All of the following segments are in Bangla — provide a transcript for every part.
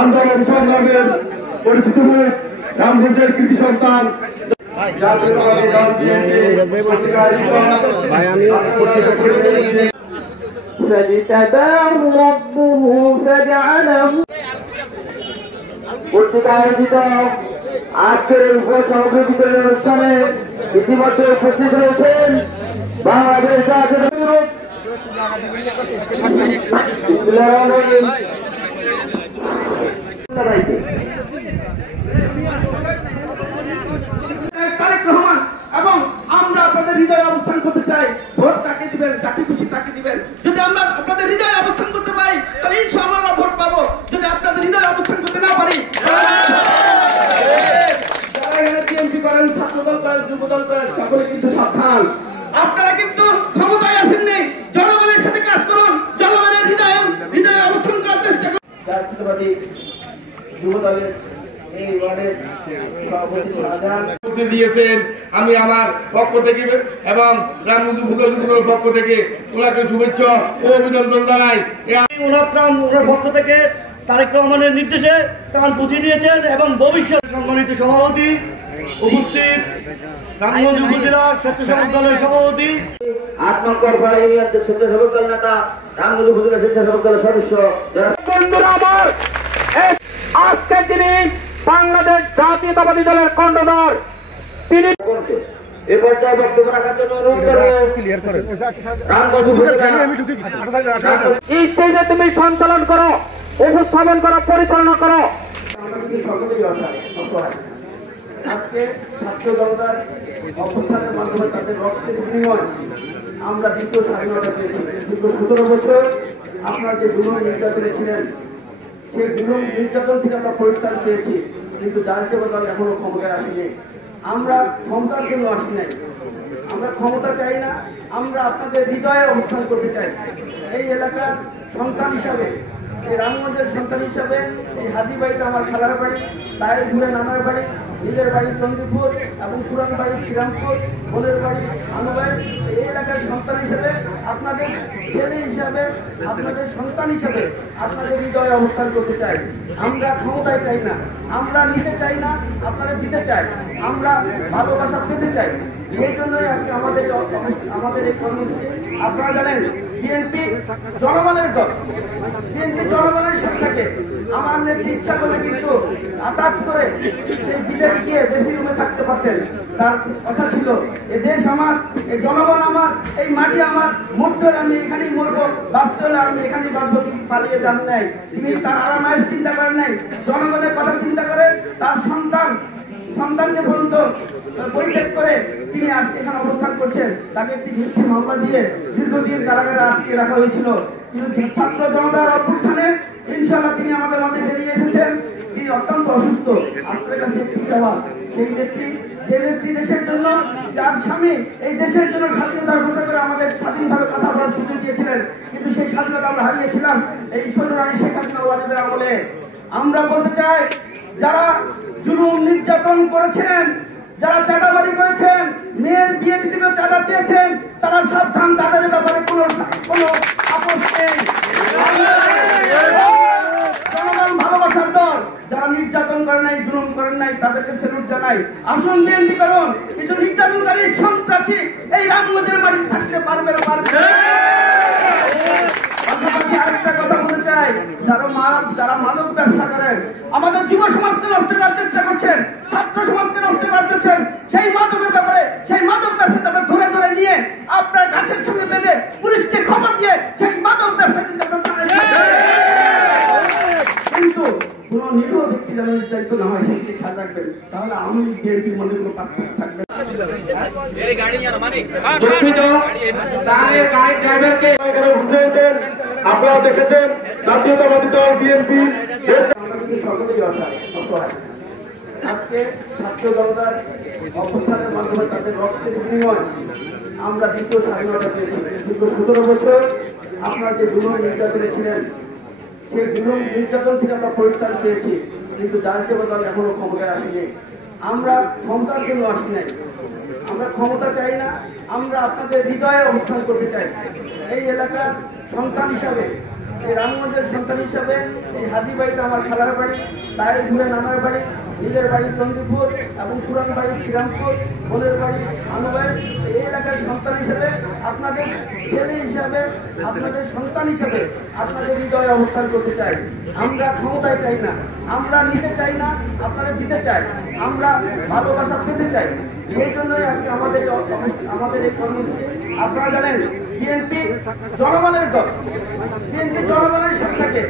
আন্দোলন সংগ্রামের পরিচিত মুখ, রামগঞ্জের কৃতি সন্তান আজকের উপসভাপতি বিতরণ অনুষ্ঠানে ইতিমধ্যে উপস্থিত রয়েছেন বাংলাদেশ জাতীয় তারেক রহমান এবং আমরা আপনাদের হৃদয়ে অবস্থান করতে চাই। ভোট তাকে দিবেন, যাকে খুশি তাকে দিবেন। যদি আমরা আপনাদের হৃদয়ে অবস্থান করতে পারি তাহলে ইনশাআল্লাহ আমরা ভোট পাবো। যদি আপনাদের হৃদয়ে অবস্থান করতে না পারি, যারা এখানে বিএনপি করেন, ছাত্রদল করেন, যুবদল করেন, সকলে কিন্তু সাবধান। আপনারা কিন্তু ক্ষমতায় আসেননি, জনগণের সাথে কাজ করুন, জনগণের হৃদয়ে অবস্থান করার চেষ্টা করুন। জাতীয়তাবাদী যুবদলের এই ওয়ার্ডের সভাপতি দিয়েছেন, আমি আমার পক্ষ থেকে এবং রামগঞ্জ যুবদলের পক্ষ থেকে ওনাকে শুভেচ্ছা ও অভিনন্দন জানাই। ওনার পক্ষ থেকে তারেক রহমানের নির্দেশে ত্রাণ পৌঁছে দিয়েছেন এবং ভবিষ্যৎ সম্মানিত সভাপতি উপস্থিত, রামগঞ্জ উপজেলা স্বেচ্ছাসেবক দলের সভাপতি, ৮ নম্বর পাড়া ইউনিয়নের স্বেচ্ছাসেবক দল নেতা, রামগঞ্জ উপজেলা স্বেচ্ছাসেবক দলের সদস্য, আমার আজকের দিনে বাংলাদেশ জাতীয়তাবাদী দলের কণ্ঠধর তিনি এ পর্যায়ে বক্তব্য রাখার জন্য অনুরোধ স্টেজে তুমি সঞ্চালন করো, উপস্থাপন করো, পরিচালনা করো। সকলেই আজকে ছাত্র জনতার অভ্যুত্থানের মাধ্যমে তাদের রক্তের বিনিময় আমরা দ্বিতীয় স্বাধীনতা পেয়েছি। দীর্ঘ ১৭ বছর আপনার যে জুলুম নির্যাতনে ছিলেন, সেই জুলুম নির্যাতন থেকে আমরা পরিত্রাণ পেয়েছি, কিন্তু জাতীয় দল এখনো ক্ষমতায় আসেনি। আমরা ক্ষমতার জন্য আসি নাই, আমরা ক্ষমতা চাই না, আমরা আপনাদের হৃদয়ে অবস্থান করতে চাই। এই এলাকার সন্তান হিসাবে, এই রামগঞ্জের সন্তান হিসাবে, এই হাতিবাড়িতে আমার খালার বাড়ি, তায়ের ঘুরে নানার বাড়ি, নিজের বাড়ি চন্দ্রপুর এবং পুরান বাড়ি শ্রীরামপুর, বোনের বাড়ি আনুবাই, এই এলাকার সন্তান হিসেবে, আপনাদের ছেলে হিসাবে, আপনাদের সন্তান হিসাবে আপনাদের হৃদয়ে অবস্থান করতে চাই। আমরা ক্ষমতায় চাই না, আমরা নিতে চাই না, আপনাদের দিতে চাই, আমরা ভালোবাসা পেতে চাই। সেই জন্যই আজকে আমাদের এই কর্মসূচি। আপনারা জানেন বিএনপি জনগণের দল, বিএনপি জনগণের সাথে থাকে। আমার নেত্রী ইচ্ছা করলে কিন্তু আতাত করে সেই বিদেশ গিয়ে বেশি রুমে থাকতে পারতেন। তার কথা ছিল এ দেশ আমার, এই জনগণ আমার, এই মাটি আমার, মরতে হলে আমি এখানেই মরবো, বাঁচতে হলে আমি এখানেই বাঁচবো। তিনি পালিয়ে যান নাই, তিনি তার আরামায়েশ চিন্তা করেন নাই, জনগণের কথা চিন্তা করে তার সন্তানকে পর্যন্ত পরিত্যাগ করে তিনি আজকে এখানে অবস্থান করছেন। তাকে একটি মিথ্যে মামলা দিয়ে দীর্ঘদিন কারাগারে আটকে রাখা হয়েছিল, কিন্তু ছাত্র জনতার অভ্যুত্থানে ইনশাআল্লাহ তিনি আমাদের মধ্যে বেরিয়ে এসেছেন। তিনি অত্যন্ত অসুস্থ। আপনাদের কাছে একটি চাওয়া, সেই নেত্রী, যে নেত্রী দেশের জন্য, যার স্বামী এই দেশের জন্য স্বাধীনতা ঘোষণা করে আমাদের স্বাধীনভাবে কথা বলার সুযোগ দিয়েছিলেন, কিন্তু সেই স্বাধীনতা আমরা হারিয়েছিলাম এই স্বৈরাচারী শেখ হাসিনা ওয়াজেদের আমলে। আমরা বলতে চাই, যারা জুলুম নির্যাতন করেছেন, যারা চাঁদাবাড়ি করেছেন, মেয়ের বিয়ে দিতে চাঁদা চেয়েছেন, তারা সাবধান, তাদের ব্যাপারে কোনো আপোষ নেই। জনগণ ভালোবাসার দল, যারা নির্যাতন করেন নাই, জুলুম করেন নাই, তাদেরকে স্যালুট জানাই। আসুন বিএনপি করুন, কিছু নির্যাতনকারী সন্ত্রাসী এই রামগঞ্জের মাটিতে থাকতে পারবে না, পারবে। পাশাপাশি আরেকটা কথা বলতে চাই, যারা মাদক ব্যবসা করেন, আমাদের যুব সমাজকে নষ্ট করার চেষ্টা করছেন, ছাত্র সমাজকে নষ্ট করার চেষ্টা, সেই মাদকের ব্যাপারে, সেই মাদক ব্যবসা ধরে ধরে নিয়ে আপনার গাছের সঙ্গে বেঁধে পুলিশকে খবর দিয়ে সেই মাদক ব্যবসা কিন্তু কোন নিরীহ ব্যক্তি যেন নির্যাতিত না হয় সেটি খেয়াল রাখবেন, তাহলে আমি বিএনপির মধ্যে কোনো পার্থক্য থাকবে না। আপনারা দেখেছেন জাতীয়তাবাদী দল বিএনপি সকলেই অসহায়। আজকে ছাত্র জনতার অভ্যুত্থানের মাধ্যমে তাদের রক্তের বিনিময় আমরা দ্বিতীয় স্বাধীনতা পেয়েছি। দীর্ঘ ১৭ বছর আপনার যে জুলুম নির্যাতনে ছিলেন, সেই জুলুম নির্যাতন থেকে আমরা পরিত্রাণ পেয়েছি, কিন্তু জাতীয় দল এখনো ক্ষমতায় আসেনি। আমরা ক্ষমতার জন্য আসি নাই, আমরা ক্ষমতা চাই না, আমরা আপনাদের হৃদয়ে অবস্থান করতে চাই। এই এলাকার সন্তান হিসাবে, এই রামগঞ্জের সন্তান হিসাবে এই হাজি বাড়িতে আমার খালার বাড়ি, তায়ের ঘুরে নানার বাড়ি, নিজের বাড়ি চন্দ্রপুর এবং পুরান বাড়ি শ্রীরামপুর, বোনের বাড়ি আনুবাই, এই এলাকার সন্তান হিসেবে আপনাদের ছেলে হিসাবে, আপনাদের সন্তান হিসাবে আপনাদের হৃদয়ে অবস্থান করতে চাই। আমরা ক্ষমতায় চাই না, আমরা নিতে চাই না, আপনাদের দিতে চাই, আমরা ভালোবাসা পেতে চাই। সেই জন্যই আজকে আমাদের এই কর্মসূচি। আপনারা জানেন বিএনপি জনগণের দল, বিএনপি জনগণের সাথে থাকে।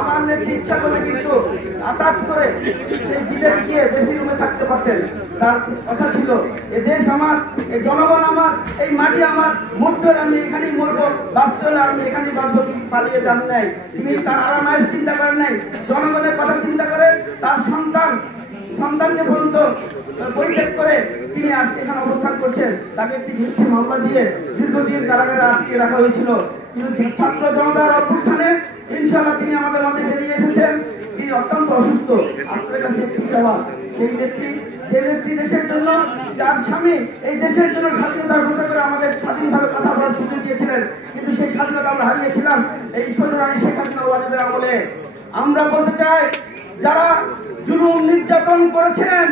আমার নেত্রী ইচ্ছা করে কিন্তু আতাত করে সেই বিদেশ গিয়ে বেশি রুমে থাকতে পারতেন। তার কথা ছিল এ দেশ আমার, এই জনগণ আমার, এই মাটি আমার, মরতে হলে আমি এখানেই মরবো, বাঁচতে হলে আমি এখানেই বাঁচবো। তিনি পালিয়ে যান নাই, তিনি তার আরামায়েশ চিন্তা করেন নাই, জনগণের কথা চিন্তা করে তার সন্তানকে পর্যন্ত পরিত্যাগ করে তিনি আজকে এখানে অবস্থান করছেন। তাকে একটি মিথ্যে মামলা দিয়ে দীর্ঘদিন কারাগারে আটকে রাখা হয়েছিল। কিন্তু ছাত্র জনতার অভ্যুত্থানে ইনশাআল্লাহ তিনি আমাদের মাঝে বেরিয়ে এসেছেন। তিনি অত্যন্ত অসুস্থ। আপনাদের কাছে একটি চাওয়া, সেই নেত্রী, যে নেত্রী দেশের জন্য, যার স্বামী এই দেশের জন্য স্বাধীনতা ঘোষণা করে আমাদের স্বাধীনভাবে কথা বলার সুযোগ দিয়েছিলেন, কিন্তু সেই স্বাধীনতা আমরা হারিয়েছিলাম এই স্বৈরাচারী শেখ হাসিনা ওয়াজেদের আমলে। আমরা বলতে চাই, যারা জুলুম নির্যাতন করেছেন,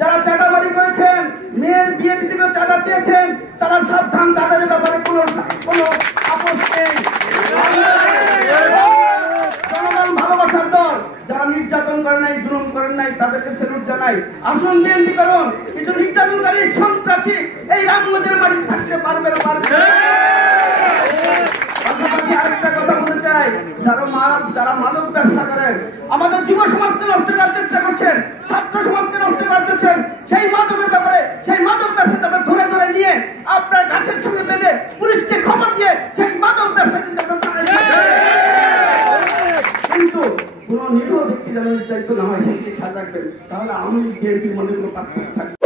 যারা চাঁদাবাড়ি করেছেন, মেয়ের বিয়ে দিতে চাঁদা চেয়েছেন, তারা সাবধান, তাদের ব্যাপারে কোনো আপোষ নেই। জনগণ ভালোবাসার দল, যারা নির্যাতন করেন নাই, জুলুম করেন নাই, তাদেরকে স্যালুট জানাই। আসুন বিএনপি করুন, কিছু নির্যাতনকারী সন্ত্রাসী এই রামগঞ্জের মাটিতে থাকতে পারবে না, পারবে। পাশাপাশি আরেকটা কথা বলতে চাই, যারা মাদক ব্যবসা করেন, আমাদের যুব সমাজকে নষ্ট করার চেষ্টা করছেন, ছাত্র সমাজকে নষ্ট করার করছেন, সেই মাদকের ব্যাপারে, সেই মাদক ব্যবসাতে আমরা ধরে ধরে নিয়ে আপনার গাছের সঙ্গে বেঁধে পুলিশকে খবর দিয়ে সেই মাদক ব্যবসা কিন্তু কিন্তু কোন নিরীহ ব্যক্তি যেন নির্যাতিত না হয় সেদিকে খেয়াল রাখবেন। তাহলে আমি বিএনপির মধ্যে কোনো পার্থক্য থাকবে।